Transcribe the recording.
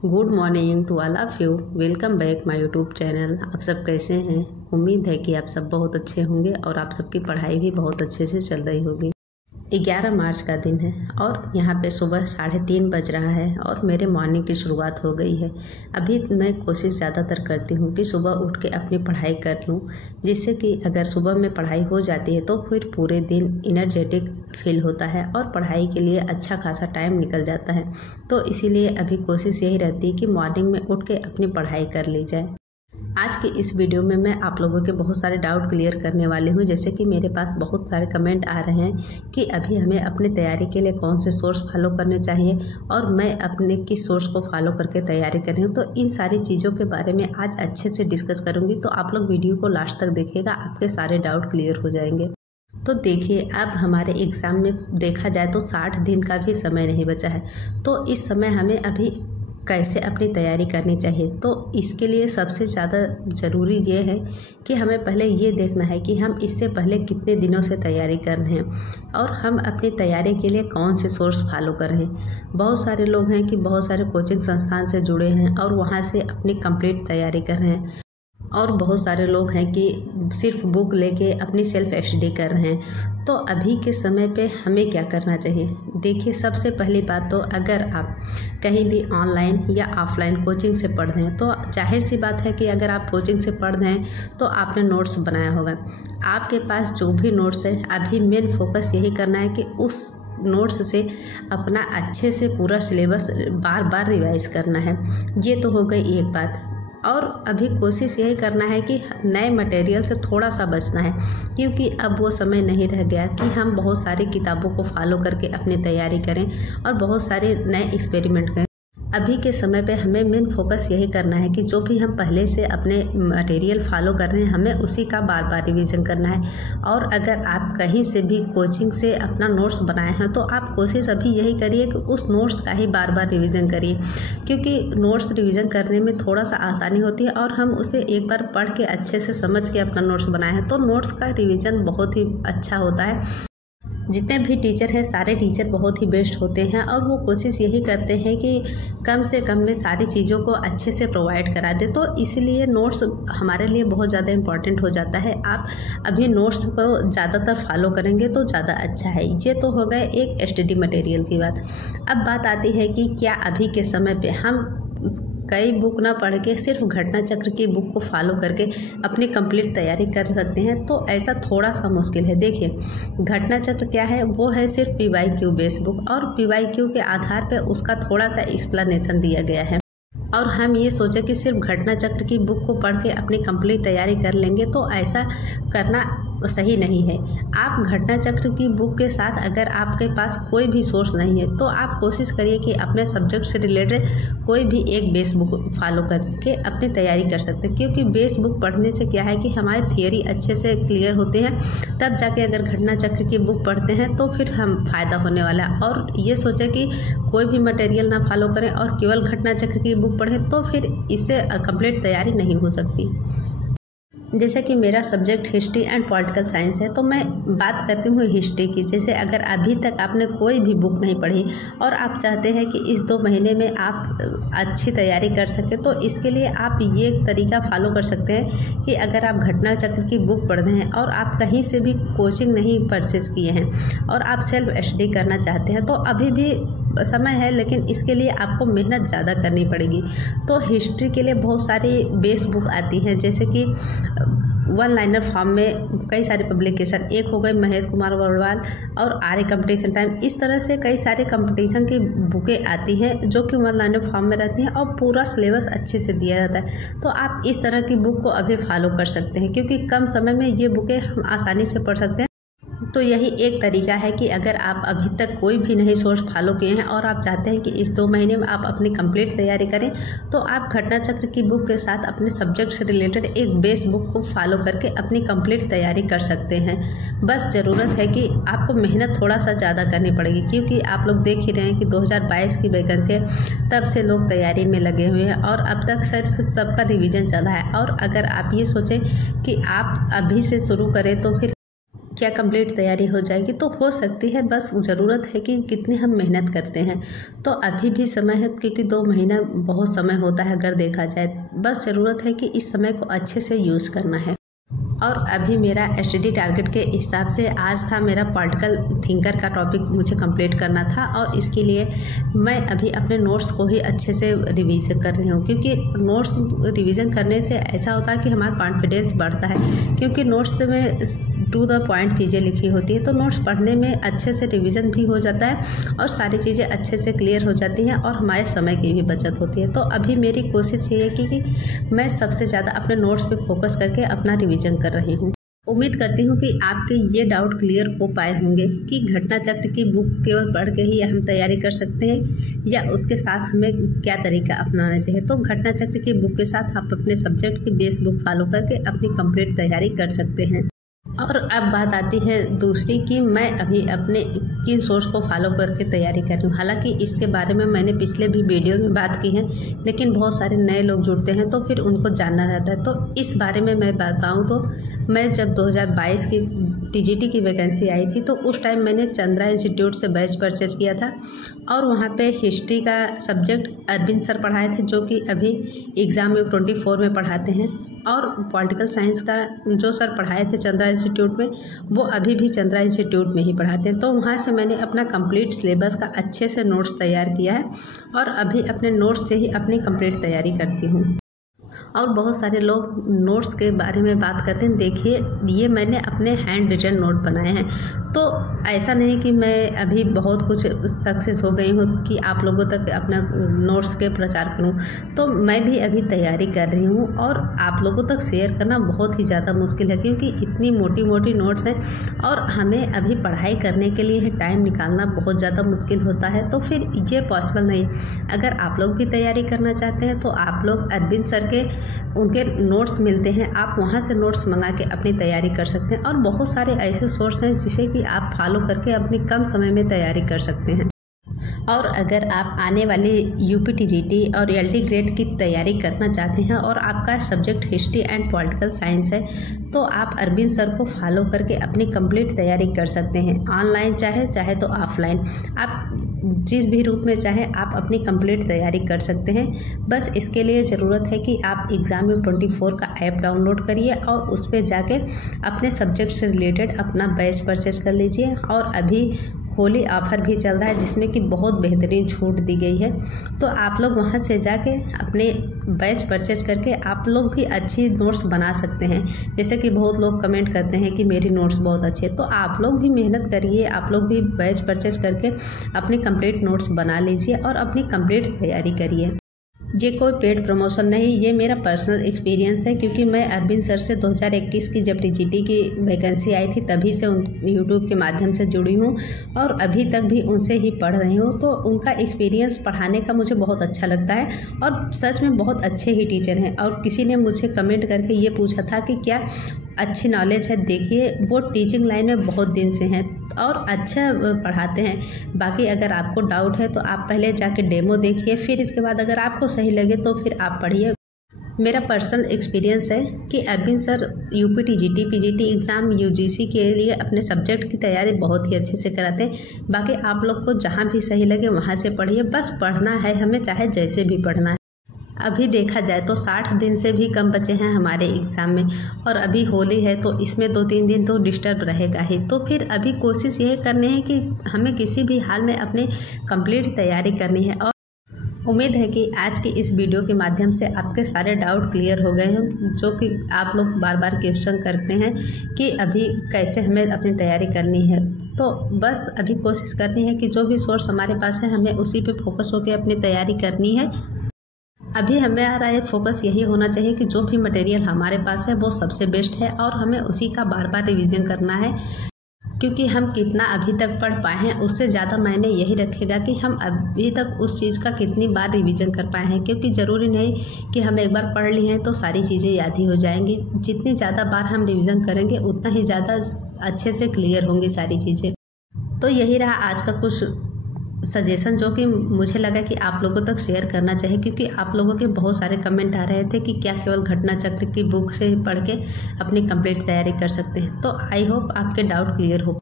Good morning to all of you. Welcome back my YouTube channel. आप सब कैसे हैं? उम्मीद है कि आप सब बहुत अच्छे होंगे और आप सबकी पढ़ाई भी बहुत अच्छे से चल रही होगी। 11 मार्च का दिन है और यहाँ पे सुबह 3:30 बज रहा है और मेरे मॉर्निंग की शुरुआत हो गई है। अभी मैं कोशिश ज़्यादातर करती हूँ कि सुबह उठ के अपनी पढ़ाई कर लूँ, जिससे कि अगर सुबह में पढ़ाई हो जाती है तो फिर पूरे दिन इनर्जेटिक फील होता है और पढ़ाई के लिए अच्छा खासा टाइम निकल जाता है। तो इसीलिए अभी कोशिश यही रहती है कि मॉर्निंग में उठ के अपनी पढ़ाई कर ली जाए। आज की इस वीडियो में मैं आप लोगों के बहुत सारे डाउट क्लियर करने वाली हूँ। जैसे कि मेरे पास बहुत सारे कमेंट आ रहे हैं कि अभी हमें अपनी तैयारी के लिए कौन से सोर्स फॉलो करने चाहिए और मैं अपने किस सोर्स को फॉलो करके तैयारी कर रही हूँ। तो इन सारी चीज़ों के बारे में आज अच्छे से डिस्कस करूँगी, तो आप लोग वीडियो को लास्ट तक देखिएगा, आपके सारे डाउट क्लियर हो जाएंगे। तो देखिए, अब हमारे एग्ज़ाम में देखा जाए तो 60 दिन का भी समय नहीं बचा है। तो इस समय हमें अभी कैसे अपनी तैयारी करनी चाहिए, तो इसके लिए सबसे ज़्यादा ज़रूरी ये है कि हमें पहले ये देखना है कि हम इससे पहले कितने दिनों से तैयारी कर रहे हैं और हम अपनी तैयारी के लिए कौन से सोर्स फॉलो कर रहे हैं। बहुत सारे लोग हैं कि बहुत सारे कोचिंग संस्थान से जुड़े हैं और वहाँ से अपनी कंप्लीट तैयारी कर रहे हैं, और बहुत सारे लोग हैं कि सिर्फ बुक लेके अपनी सेल्फ स्टडी कर रहे हैं। तो अभी के समय पे हमें क्या करना चाहिए? देखिए, सबसे पहली बात तो अगर आप कहीं भी ऑनलाइन या ऑफलाइन कोचिंग से पढ़ रहे हैं तो जाहिर सी बात है कि अगर आप कोचिंग से पढ़ रहे हैं तो आपने नोट्स बनाया होगा। आपके पास जो भी नोट्स है, अभी मेन फोकस यही करना है कि उस नोट्स से अपना अच्छे से पूरा सिलेबस बार बार रिवाइज करना है। ये तो हो गई एक बात। और अभी कोशिश यही करना है कि नए मटेरियल से थोड़ा सा बचना है, क्योंकि अब वो समय नहीं रह गया कि हम बहुत सारी किताबों को फॉलो करके अपनी तैयारी करें और बहुत सारे नए एक्सपेरिमेंट करें। अभी के समय पे हमें मेन फोकस यही करना है कि जो भी हम पहले से अपने मटेरियल फॉलो कर रहे हैं, हमें उसी का बार बार रिवीजन करना है। और अगर आप कहीं से भी कोचिंग से अपना नोट्स बनाए हैं तो आप कोशिश अभी यही करिए कि उस नोट्स का ही बार बार रिवीजन करिए, क्योंकि नोट्स रिवीजन करने में थोड़ा सा आसानी होती है और हम उसे एक बार पढ़ के अच्छे से समझ के अपना नोट्स बनाए हैं तो नोट्स का रिवीजन बहुत ही अच्छा होता है। जितने भी टीचर हैं, सारे टीचर बहुत ही बेस्ट होते हैं और वो कोशिश यही करते हैं कि कम से कम में सारी चीज़ों को अच्छे से प्रोवाइड करा दे। तो इसलिए नोट्स हमारे लिए बहुत ज़्यादा इम्पॉर्टेंट हो जाता है। आप अभी नोट्स को ज़्यादातर फॉलो करेंगे तो ज़्यादा अच्छा है। ये तो हो गए एक स्टडी मटेरियल की बात। अब बात आती है कि क्या अभी के समय पे हम कई बुक ना पढ़ के सिर्फ घटना चक्र की बुक को फॉलो करके अपनी कंप्लीट तैयारी कर सकते हैं? तो ऐसा थोड़ा सा मुश्किल है। देखिए, घटना चक्र क्या है? वो है सिर्फ PYQ बेस बुक और PYQ के आधार पे उसका थोड़ा सा एक्सप्लेनेशन दिया गया है। और हम ये सोचे कि सिर्फ घटना चक्र की बुक को पढ़ के अपनी कंप्लीट तैयारी कर लेंगे, तो ऐसा करना सही नहीं है। आप घटना चक्र की बुक के साथ अगर आपके पास कोई भी सोर्स नहीं है तो आप कोशिश करिए कि अपने सब्जेक्ट से रिलेटेड कोई भी एक बेस बुक फॉलो करके अपनी तैयारी कर सकते हैं, क्योंकि बेस बुक पढ़ने से क्या है कि हमारी थियरी अच्छे से क्लियर होती है। तब जाके अगर घटना चक्र की बुक पढ़ते हैं तो फिर हम फ़ायदा होने वाला है। और ये सोचें कि कोई भी मटेरियल ना फॉलो करें और केवल घटना चक्र की बुक पढ़ें तो फिर इससे कंप्लीट तैयारी नहीं हो सकती। जैसे कि मेरा subject history and political science है, तो मैं बात करती हूँ हिस्ट्री की। जैसे अगर अभी तक आपने कोई भी बुक नहीं पढ़ी और आप चाहते हैं कि इस 2 महीने में आप अच्छी तैयारी कर सकें, तो इसके लिए आप ये तरीका फॉलो कर सकते हैं कि अगर आप घटना चक्र की बुक पढ़ रहे हैं और आप कहीं से भी कोचिंग नहीं परचेज किए हैं और आप सेल्फ स्टडी करना चाहते हैं, तो अभी भी समय है, लेकिन इसके लिए आपको मेहनत ज़्यादा करनी पड़ेगी। तो हिस्ट्री के लिए बहुत सारी बेस बुक आती हैं, जैसे कि वन लाइनर फॉर्म में कई सारे पब्लिकेशन, एक हो गए महेश कुमार वर्णवाल और आर्य कंपटीशन टाइम। इस तरह से कई सारे कंपटीशन की बुकें आती हैं जो कि वन लाइनर फॉर्म में रहती हैं और पूरा सिलेबस अच्छे से दिया जाता है। तो आप इस तरह की बुक को अभी फॉलो कर सकते हैं, क्योंकि कम समय में ये बुकें हम आसानी से पढ़ सकते हैं। तो यही एक तरीका है कि अगर आप अभी तक कोई भी नई सोर्स फॉलो किए हैं और आप चाहते हैं कि इस 2 महीने में आप अपनी कंप्लीट तैयारी करें, तो आप घटना चक्र की बुक के साथ अपने सब्जेक्ट से रिलेटेड एक बेस बुक को फॉलो करके अपनी कंप्लीट तैयारी कर सकते हैं। बस ज़रूरत है कि आपको मेहनत थोड़ा सा ज़्यादा करनी पड़ेगी, क्योंकि आप लोग देख ही रहे हैं कि 2022 की वैकेंसी है, तब से लोग तैयारी में लगे हुए हैं और अब तक सिर्फ सबका रिविज़न चला है। और अगर आप ये सोचें कि आप अभी से शुरू करें तो फिर क्या कंप्लीट तैयारी हो जाएगी? तो हो सकती है, बस ज़रूरत है कि कितनी हम मेहनत करते हैं। तो अभी भी समय है, क्योंकि 2 महीना बहुत समय होता है अगर देखा जाए। बस ज़रूरत है कि इस समय को अच्छे से यूज़ करना है। और अभी मेरा एसटीडी टारगेट के हिसाब से आज था मेरा पॉलिटिकल थिंकर का टॉपिक मुझे कंप्लीट करना था, और इसके लिए मैं अभी अपने नोट्स को ही अच्छे से रिवीजन कर रही हूँ, क्योंकि नोट्स रिवीजन करने से ऐसा होता है कि हमारा कॉन्फिडेंस बढ़ता है, क्योंकि नोट्स में टू द पॉइंट चीज़ें लिखी होती है। तो नोट्स पढ़ने में अच्छे से रिवीजन भी हो जाता है और सारी चीज़ें अच्छे से क्लियर हो जाती हैं और हमारे समय की भी बचत होती है। तो अभी मेरी कोशिश ये है कि मैं सबसे ज़्यादा अपने नोट्स पे फोकस करके अपना रिवीजन कर रही हूँ। उम्मीद करती हूँ कि आपके ये डाउट क्लियर हो पाए होंगे कि घटना चक्र की बुक केवल पढ़ के ही हम तैयारी कर सकते हैं या उसके साथ हमें क्या तरीका अपनाना चाहिए। तो घटना चक्र की बुक के साथ आप अपने सब्जेक्ट की बेस बुक फॉलो करके अपनी कंप्लीट तैयारी कर सकते हैं। और अब बात आती है दूसरी कि मैं अभी अपने किन सोर्स को फॉलो करके तैयारी कर रही हूँ। हालांकि इसके बारे में मैंने पिछले भी वीडियो में बात की है, लेकिन बहुत सारे नए लोग जुड़ते हैं तो फिर उनको जानना रहता है। तो इस बारे में मैं बताऊँ तो मैं जब 2022 की टीजीटी की वैकेंसी आई थी तो उस टाइम मैंने चंद्रा इंस्टीट्यूट से बैच परचेज किया था, और वहाँ पे हिस्ट्री का सब्जेक्ट अरविंद सर पढ़ाए थे, जो कि अभी एग्ज़ाम में 24 में पढ़ाते हैं। और पॉलिटिकल साइंस का जो सर पढ़ाए थे चंद्रा इंस्टीट्यूट में, वो अभी भी चंद्रा इंस्टीट्यूट में ही पढ़ाते हैं। तो वहाँ से मैंने अपना कंप्लीट सिलेबस का अच्छे से नोट्स तैयार किया है और अभी अपने नोट्स से ही अपनी कंप्लीट तैयारी करती हूँ। और बहुत सारे लोग नोट्स के बारे में बात करते हैं। देखिए, ये मैंने अपने हैंड रिटन नोट बनाए हैं, तो ऐसा नहीं कि मैं अभी बहुत कुछ सक्सेस हो गई हूँ कि आप लोगों तक अपना नोट्स के प्रचार करूँ। तो मैं भी अभी तैयारी कर रही हूँ और आप लोगों तक शेयर करना बहुत ही ज़्यादा मुश्किल है, क्योंकि इतनी मोटी मोटी नोट्स हैं और हमें अभी पढ़ाई करने के लिए टाइम निकालना बहुत ज़्यादा मुश्किल होता है। तो फिर ये पॉसिबल नहीं। अगर आप लोग भी तैयारी करना चाहते हैं तो आप लोग अरविंद सर के उनके नोट्स मिलते हैं, आप वहाँ से नोट्स मंगा के अपनी तैयारी कर सकते हैं। और बहुत सारे ऐसे सोर्स हैं जिसे कि आप फॉलो करके अपनी कम समय में तैयारी कर सकते हैं। और अगर आप आने वाले यूपी टीजीटी और एलटी ग्रेड की तैयारी करना चाहते हैं और आपका subject history and political science है, तो आप अरविंद सर को फॉलो करके अपनी कंप्लीट तैयारी कर सकते हैं। ऑनलाइन चाहे तो ऑफलाइन, आप जिस भी रूप में चाहे आप अपनी कंप्लीट तैयारी कर सकते हैं। बस इसके लिए ज़रूरत है कि आप एग्ज़ाम 24 का ऐप डाउनलोड करिए और उस पर जाके अपने सब्जेक्ट से रिलेटेड अपना बैच परचेज कर लीजिए। और अभी होली ऑफ़र भी चल रहा है जिसमें कि बहुत बेहतरीन छूट दी गई है, तो आप लोग वहां से जाके अपने बैच परचेज करके आप लोग भी अच्छी नोट्स बना सकते हैं। जैसे कि बहुत लोग कमेंट करते हैं कि मेरी नोट्स बहुत अच्छे हैं, तो आप लोग भी मेहनत करिए, आप लोग भी बैच परचेज करके अपनी कंप्लीट नोट्स बना लीजिए और अपनी कंप्लीट तैयारी करिए। ये कोई पेड प्रमोशन नहीं, ये मेरा पर्सनल एक्सपीरियंस है, क्योंकि मैं अरविंद सर से 2021 की जब टीजीटी की वैकेंसी आई थी तभी से यूट्यूब के माध्यम से जुड़ी हूँ और अभी तक भी उनसे ही पढ़ रही हूँ। तो उनका एक्सपीरियंस पढ़ाने का मुझे बहुत अच्छा लगता है और सच में बहुत अच्छे ही टीचर हैं। और किसी ने मुझे कमेंट करके ये पूछा था कि क्या अच्छी नॉलेज है। देखिए, वो टीचिंग लाइन में बहुत दिन से हैं और अच्छा पढ़ाते हैं। बाकी अगर आपको डाउट है तो आप पहले जाके डेमो देखिए, फिर इसके बाद अगर आपको सही लगे तो फिर आप पढ़िए। मेरा पर्सनल एक्सपीरियंस है कि Arvind sir UP TGT PGT exam UGC के लिए अपने सब्जेक्ट की तैयारी बहुत ही अच्छे से कराते हैं। बाकी आप लोग को जहाँ भी सही लगे वहाँ से पढ़िए, बस पढ़ना है हमें, चाहे जैसे भी पढ़ना है। अभी देखा जाए तो 60 दिन से भी कम बचे हैं हमारे एग्ज़ाम में, और अभी होली है तो इसमें 2-3 दिन तो डिस्टर्ब रहेगा ही। तो फिर अभी कोशिश यह करनी है कि हमें किसी भी हाल में अपनी कंप्लीट तैयारी करनी है। और उम्मीद है कि आज की इस वीडियो के माध्यम से आपके सारे डाउट क्लियर हो गए हैं, जो कि आप लोग बार बार क्वेश्चन करते हैं कि अभी कैसे हमें अपनी तैयारी करनी है। तो बस अभी कोशिश करनी है कि जो भी सोर्स हमारे पास है हमें उसी पे फोकस होकर अपनी तैयारी करनी है। अभी हमें आ रहा है फोकस यही होना चाहिए कि जो भी मटेरियल हमारे पास है वो सबसे बेस्ट है और हमें उसी का बार बार रिवीजन करना है, क्योंकि हम कितना अभी तक पढ़ पाए हैं उससे ज़्यादा मायने यही रखेगा कि हम अभी तक उस चीज़ का कितनी बार रिवीजन कर पाए हैं। क्योंकि ज़रूरी नहीं कि हम एक बार पढ़ लिए हैं तो सारी चीज़ें याद ही हो जाएंगी। जितनी ज़्यादा बार हम रिवीजन करेंगे उतना ही ज़्यादा अच्छे से क्लियर होंगी सारी चीज़ें। तो यही रहा आज का कुछ सजेशन जो कि मुझे लगा कि आप लोगों तक शेयर करना चाहिए, क्योंकि आप लोगों के बहुत सारे कमेंट आ रहे थे कि क्या केवल घटना चक्र की बुक से पढ़ के अपनी कंप्लीट तैयारी कर सकते हैं। तो आई होप आपके डाउट क्लियर हो।